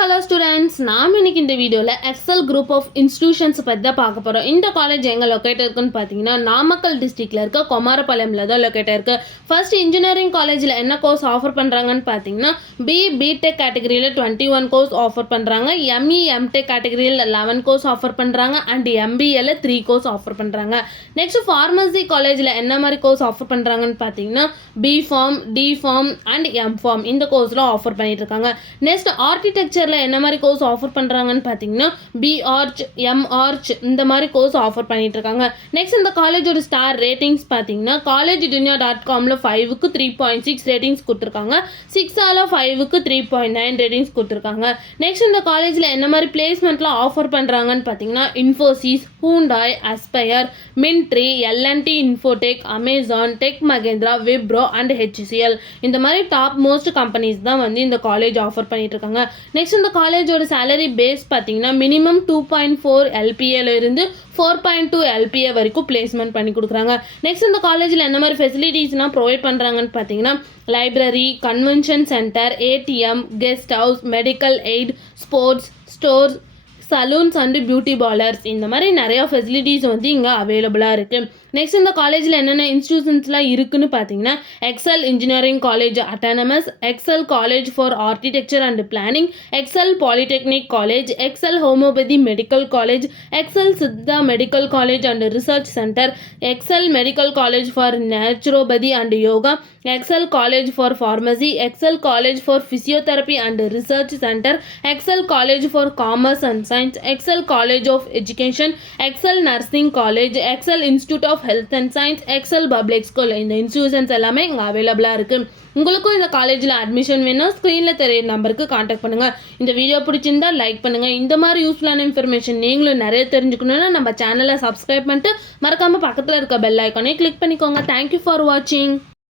hello students. நாம் இன்னைக்கு இந்த வீடியோல எக்ஸல் குரூப் ஆஃப் இன்ஸ்டிடியூஷன்ஸ் பத்தி தான் பார்க்க போறோம். இந்த காலேஜ் எங்க லொகேட் இருக்குன்னு பாத்தீங்கன்னா நாமக்கல் டிஸ்ட்ரிக்ட்ல இருக்க குமாரபாளையம்ல தான் லொகேட் இருக்கு. ஃபர்ஸ்ட் இன்ஜினியரிங் காலேஜ்ல என்ன கோர்ஸ் ஆஃபர் பண்றாங்கன்னு பாத்தீங்கன்னா பிடெக் கேட்டகரியில 21 கோர்ஸ் ஆஃபர் பண்றாங்க, எம்இ எம்டெக் கேட்டகரியில 11 கோர்ஸ் ஆஃபர் பண்றாங்க அண்ட் எம்பிஏல 3 கோர்ஸ் ஆஃபர் பண்றாங்க. நெக்ஸ்ட் ஃபார்மசி காலேஜ்ல என்ன மாதிரி கோர்ஸ் ஆஃபர் பண்றாங்கன்னு பாத்தீங்கன்னா B Pharm, D Pharm and M Pharm இந்த கோர்ஸ்ல ஆஃபர் பண்ணிட்டு இருக்காங்க. நெக்ஸ்ட் ஆர்கிடெக்சர்ல என்ன மாதிரி கோர்ஸ் ஆஃபர் பண்றாங்கன்னு பாத்தீங்கன்னா பி ஆர்ச், எம் ஆர்ச் இந்த மாதிரி கோர்ஸ் ஆஃபர் பண்ணிட்டு இருக்காங்க. நெக்ஸ்ட் இந்த காலேஜோட ஸ்டார் ரேட்டிங்ஸ் பாத்தீங்கன்னா collegedunia.comல 5க்கு 3.6 ரேட்டிங்ஸ் கொடுத்துருக்காங்க, 6/5க்கு 3.9 ரேட்டிங்ஸ் கொடுத்துருக்காங்க. நெக்ஸ்ட் இந்த காலேஜ்ல என்ன மாதிரி பிளேஸ்மெண்ட்லாம் ஆஃபர் பண்றாங்கன்னு பாத்தீங்கன்னா Infosys, Hyundai, Aspire, Mindtree, L and T Infotech, Amazon, tech Mahindra, Wipro and HCL இந்த மாதிரி டாப் மோஸ்ட் கம்பெனிஸ் தான் வந்து இந்த காலேஜ் ஆஃபர் பண்ணிட்டு இருக்காங்க. நெக்ஸ்ட் இந்த காலேஜோட சேலரி பேஸ் பார்த்தீங்கன்னா மினிமம் 2.4 எல்பிஏல இருந்து 4.2 எல்பிஏ வரைக்கும் பிளேஸ்மெண்ட் பண்ணி கொடுக்குறாங்க. நெக்ஸ்ட் இந்த காலேஜில் என்ன மாதிரி ஃபெசிலிட்டிஸ்லாம் ப்ரொவைட் பண்ணுறாங்கன்னு பார்த்தீங்கன்னா library, convention centre, ATM, guest house, medical eight, sports, stores, salons and beauty parlours இந்த மாதிரி நிறையா ஃபெசிலிட்டிஸ் வந்து இங்கே அவைலபிளாக இருக்குது. நெக்ஸ்ட் இந்த காலேஜில் என்னென்ன இன்ஸ்டிடியூஷன்ஸ்லாம் இருக்குன்னு பார்த்தீங்கன்னா Excel engineering college autonomous, Excel college for architecture and planning, Excel polytechnic college, Excel homeopathy medical college, Excel Siddha medical college and research centre, Excel medical college for naturopathy and yoga, Excel college for pharmacy, Excel college for physiotherapy and research centre, Excel college for commerce and science, Excel college of education, Excel nursing college, Excel institute of health and science, Excel public school இந்த institutions எல்லாமே இங்கே அவைலபிளாக இருக்குது. உங்களுக்கும் இந்த காலேஜில் admission வேணும், ஸ்க்ரீனில் தெரிய நம்பருக்கு காண்டாக்ட் பண்ணுங்கள். இந்த வீடியோ பிடிச்சிருந்தா லைக் பண்ணுங்கள். இந்த மாதிரி யூஸ்ஃபுல்லான இன்ஃபர்மேஷன் நீங்களும் நிறைய தெரிஞ்சுக்கணுன்னா நம்ம சேனலை சப்ஸ்கிரைப் பண்ணிட்டு மறக்காமல் பக்கத்தில் இருக்க பெல் ஐக்கானே கிளிக் பண்ணிக்கோங்க. தேங்க்யூ ஃபார் வாட்சிங்.